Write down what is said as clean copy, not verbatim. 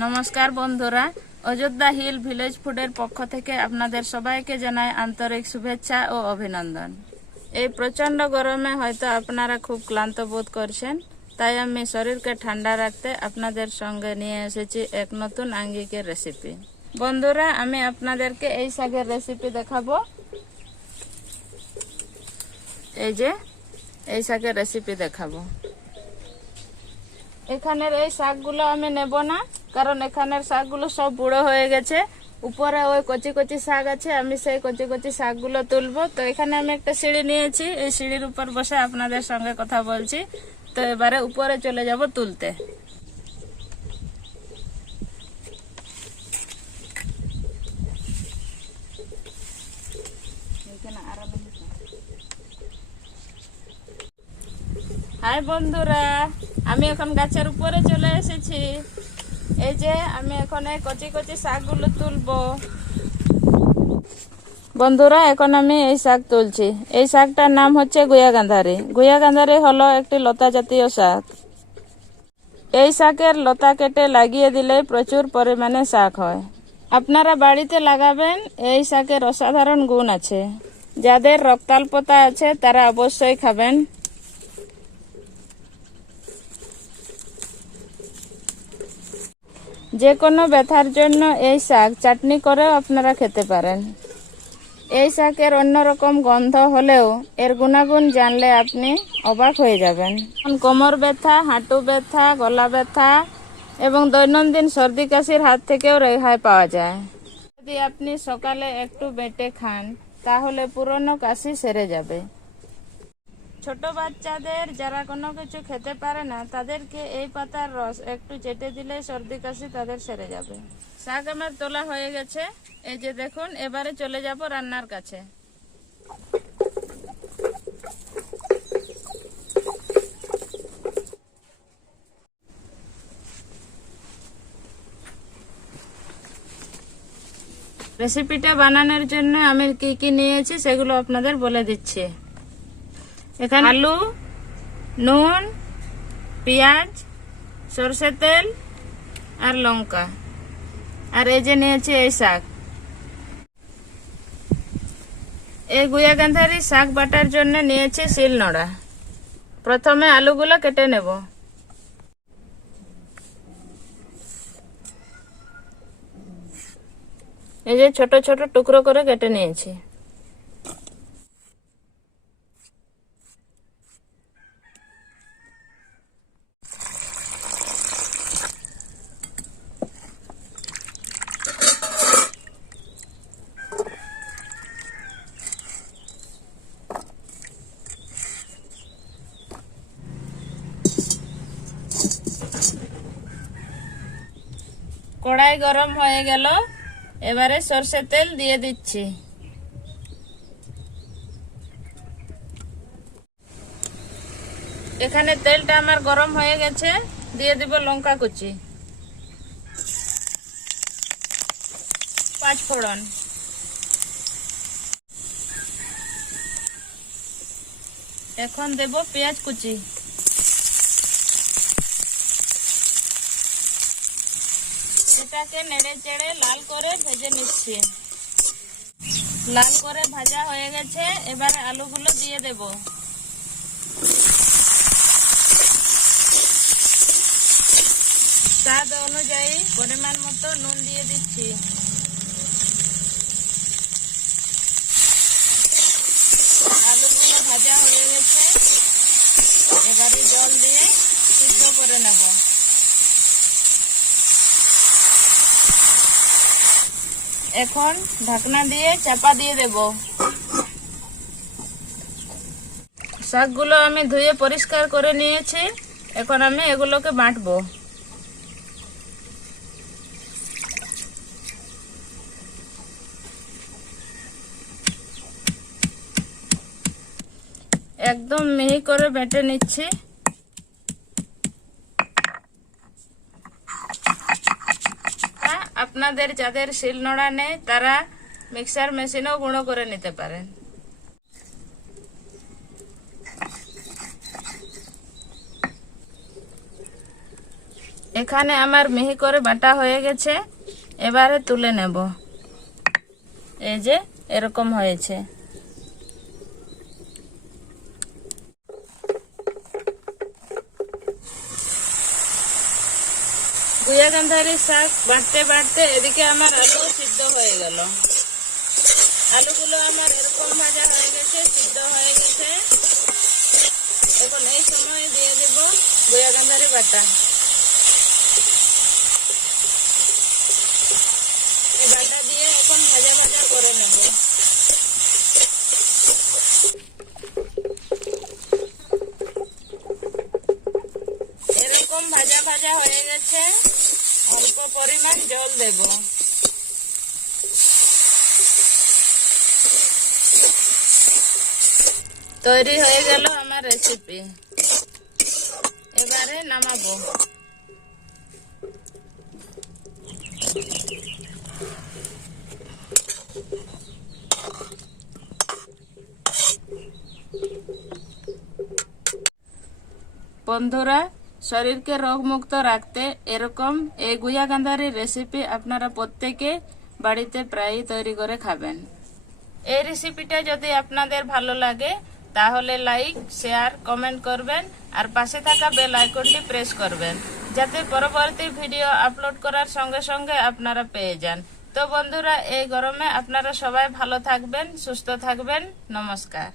নমস্কার বন্ধুরা, Ayodhya hill village ফুডের পক্ষ থেকে আপনাদের সবাইকে জানাই আন্তরিক শুভেচ্ছা ও অভিনন্দন। এই প্রচন্ড গরমে হয়তো আপনারা খুব ক্লান্ত বোধ করছেন, তাই আমি শরীরকে ঠান্ডা রাখতে আপনাদের সঙ্গে নিয়ে এসেছি এক নতুন আঙ্গিকের রেসিপি। বন্ধুরা, আমি আপনাদেরকে এই শাকের রেসিপি দেখাবো। এই শাকের রেসিপি দেখাবো। এখানের এই শাকগুলো আমি নেব না, কারণ এখানের শাকগুলো সব বুড়ো হয়ে গেছে। উপরে ওই কচি কচি শাক আছে, আমি সেই কচি কচি শাকগুলো তুলবো। তো এখানে আমি একটা সিঁড়ি নিয়েছি, এই সিঁড়ির উপর বসে আপনাদের সঙ্গে কথা বলছি। তো এবারে উপরে চলে যাব তুলতে। হাই বন্ধুরা, আমি এখন গাছের উপরে চলে এসেছি। এই যে আমি এখন এই কচি কচি শাকগুলো তুলবো। বন্ধুরা, এখন আমি এই শাক তুলছি। এই শাকটার নাম হচ্ছে গুয়াগান্ধারি। গুয়াগান্ধারি হলো একটি লতা জাতীয় শাক। এই শাকের লতা কেটে লাগিয়ে দিলে প্রচুর পরিমাণে শাক হয়। আপনারা বাড়িতে লাগাবেন, এই শাকের অসাধারণ গুণ আছে। যাদের রক্তাল্পতা আছে তারা অবশ্যই খাবেন। যে কোনো ব্যথার জন্য এই শাক চাটনি করেও আপনারা খেতে পারেন। এই শাকের অন্যরকম গন্ধ হলেও এর গুণাগুণ জানলে আপনি অবাক হয়ে যাবেন। কোমর ব্যথা, হাঁটু ব্যথা, গলা ব্যথা এবং দৈনন্দিন সর্দি কাশির হাত থেকেও রেহাই পাওয়া যায়। যদি আপনি সকালে একটু বেটে খান, তাহলে পুরনো কাশি সেরে যাবে। ছোট বাচ্চাদের যারা কোনো কিছু খেতে পারে না, তাদেরকে এই পাতার রস একটু চেটে দিলে সর্দি কাশি তাদের সেরে যাবে। শাক আমার তোলা হয়ে গেছে, এই যে দেখুন। এবারে চলে যাব রান্নার কাছে। রেসিপিটা বানানোর জন্য আমি কি কি নিয়েছি সেগুলো আপনাদের বলে দিচ্ছি। এখানে আলু, নুন, পেঁয়াজ, সরষের তেল আর লঙ্কা, আর এই যে নিয়েছি এই শাক। এই গুয়াগান্ধারি শাক বাটার জন্য নিয়েছি শিলনোড়া। প্রথমে আলুগুলো কেটে নেব। এই যে ছোট ছোট টুকরো করে কেটে নিয়েছি। কড়াই গরম হয়ে গেল, এবারে সরষের তেল দিয়ে দিচ্ছি। এখানে তেলটা আমার গরম হয়ে গেছে, দিয়ে দিব লঙ্কা কুচি, 5 ফোড়ন, এখন দেব পেঁয়াজ কুচি। এটাকে নেড়ে চেড়ে লাল করে ভেজে নিচ্ছি। লাল করে ভাজা হয়ে গেছে, এবারে আলুগুলো দিয়ে দেব। স্বাদ অনুযায়ী পরিমাণ মতো নুন দিয়ে দিচ্ছি। আলুগুলো ভাজা হয়ে গেছে, এবারে জল দিয়ে সিদ্ধ করে নেব। এখন ঢাকনা দিয়ে চাপা দিয়ে দেব। শাকগুলো আমি ধুয়ে পরিষ্কার করে নিয়েছি, এখন আমি এগুলোকে বাটবো। একদম মিহি করে বেটে নিচ্ছি। আপনাদের যাদের শিলনোড়া নেই তারা মিক্সার মেশিনেও গুঁড়ো করে নিতে পারেন। এখানে আমার মিহি করে বাটা হয়ে গেছে, এবারে তুলে নেব। এই যে এরকম হয়েছে। গুয়া গান্ধারি শাক বাটতে বাটতে এদিকে আমার আলু সিদ্ধ হয়ে গেল। আলুগুলো আমার এরকম ভাজা হয়ে গেছে, সিদ্ধ হয়ে গেছে। এখন এই সময় দিয়ে দেব গুয়া গান্ধারি বাটা। এই বাটা দিয়ে এখন ভাজা ভাজা করে নেব। এরকম ভাজা ভাজা হয়ে গেছে, অল্প পরিমাণ জল দেব। তৈরি হয়ে গেল আমার রেসিপি। এবারে নামাবো। বন্ধুরা, শরীরকে রোগমুক্ত রাখতে এরকম এই গুয়া গান্ধারির রেসিপি আপনারা প্রত্যেকে বাড়িতে প্রায়ই তৈরি করে খাবেন। এই রেসিপিটা যদি আপনাদের ভালো লাগে তাহলে লাইক, শেয়ার, কমেন্ট করবেন আর পাশে থাকা বেল আইকনটি প্রেস করবেন, যাতে পরবর্তী ভিডিও আপলোড করার সঙ্গে সঙ্গে আপনারা পেয়ে যান। তো বন্ধুরা, এই গরমে আপনারা সবাই ভালো থাকবেন, সুস্থ থাকবেন। নমস্কার।